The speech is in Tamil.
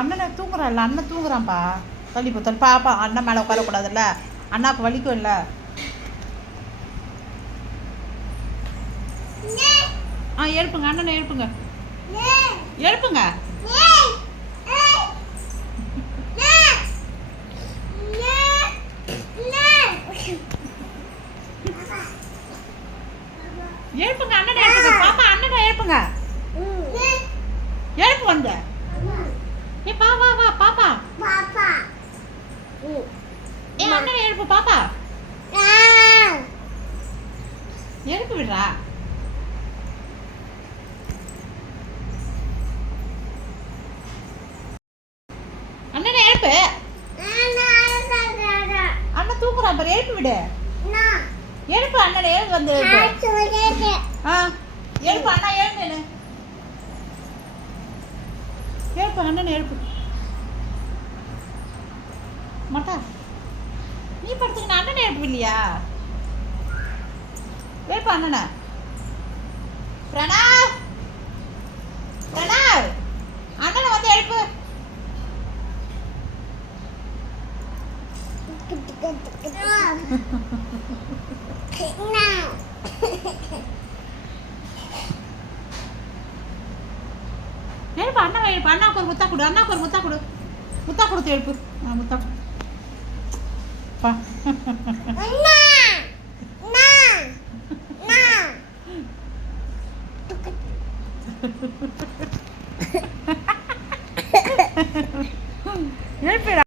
அண்ணனை தூங்குறான்ல, அண்ணன் தூங்குறான்ப்பா. தள்ளி போ தள்ளி பாப்பா, அண்ணன் மேலே உட்காரக்கூடாதுல்ல, அண்ணாவுக்கு வலிக்கும் இல்லை. எழுப்புங்க அண்ணனை, எழுப்புங்க எழுப்புங்க. எழுப்புங்க அண்ணனை, எழுப்புங்க பாப்பா, அண்ணனை எழுப்புங்க. எழுப்பு வந்த பா வா வா பாப்பா. அண்ணனை எழுப்பு பாப்பா, எழுப்பு விடுறா. அண்ணனை எழுப்பு. அண்ணன் தூக்குறான் பாரு, எழுப்பு விடு. எழுப்பு அண்ணனை, எழுந்து வந்து எழுப்பு. எழுப்பு அண்ணா, எழுந்து எழுப்பு அண்ணனை, எழுப்பு மாட்டா. நீ படுத்துக்கின அண்ணனை எழுப்பு இல்லையா? எழுப்பு அண்ணனை. பிரணாவ், பிரணாவ், அண்ணனை வந்து எழுப்பு. எழுப்பு அண்ணா, எழுப்பு அண்ணாவுக்கு ஒரு முத்தா கொடு, அண்ணாவுக்கு ஒரு முத்தா கொடு, முத்தா கொடுத்து எழுப்பு. முத்தா பா.